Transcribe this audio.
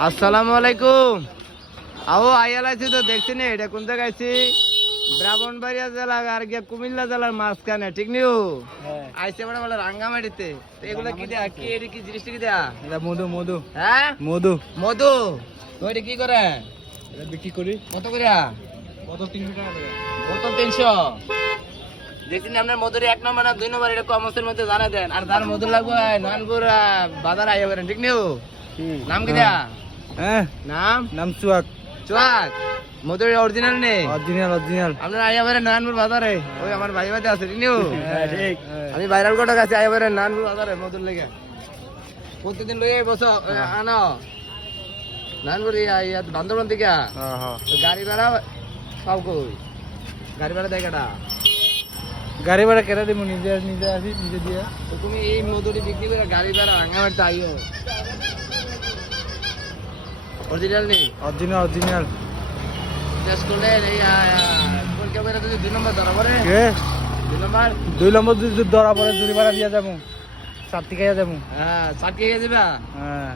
আসসালামু আলাইকুম। আও আইয়াল আছি তো দেখছি না, এটা কোন জায়গায় আছি? ব্রাহ্মণবাড়িয়া জেলা আর গিয়া কুমিল্লা জেলার মাঝখানে, ঠিক নিও? আইসে বড় বড় রাঙ্গামাটিতে। তো এগুলা কি দেয়া, কি এর কি জিনিসটা কি দেয়া? এটা মধু মধু হ্যাঁ মধু মধু। তো এটা কি করে? এটা বিক্রি করি কত করিয়া? কত 300 টাকা করে। কত 300? দেখছেন আপনার মধুর 1 নম্বর না 2 নম্বর, এটা কমসের মধ্যে জানা দেন। আর তার মধু লাগবে নয়নপুর বাজার আইয়া করেন, ঠিক নিও? নাম কি দেয়া? হ্যাঁ নাম নাম চুয়াক। চুয়াক। মধুর অরিজিনাল নেই? Original original. আপনার আইয়া বেড়ে নয়নপুর বাজারে, ওই আমার ভাই বাদে আছে, ঠিক নিও? ঠিক। আমি ভাইরাল কোটা কাছে আইয়া বেড়ে নয়নপুর বাজারে মধুর লেগে প্রতিদিন লই বসো আনো নয়নপুর ইয়া বান্দরবান থেকে। হ্যাঁ হ্যাঁ। তো গাড়ি ভাড়া পাও কই? গাড়ি ভাড়া দেয় কাটা? গাড়ি ভাড়া কেটে দিব, নিজে নিজে আসি নিজে দিয়ে। তো তুমি এই মধুরি বিক্রি করে গাড়ি ভাড়া রাঙামাটিতে আইও। অরিজিনাল নেই? Original original. টেস্ট করলে এই পরীক্ষা করে যদি 2 নম্বর ধরা পড়ে, কে 2 নম্বর 2 নম্বর যদি ধরা পড়ে জরিমানা দিয়ে যাবো, 7 থেকে যাবো। হ্যাঁ 60 কে যাবা। হ্যাঁ।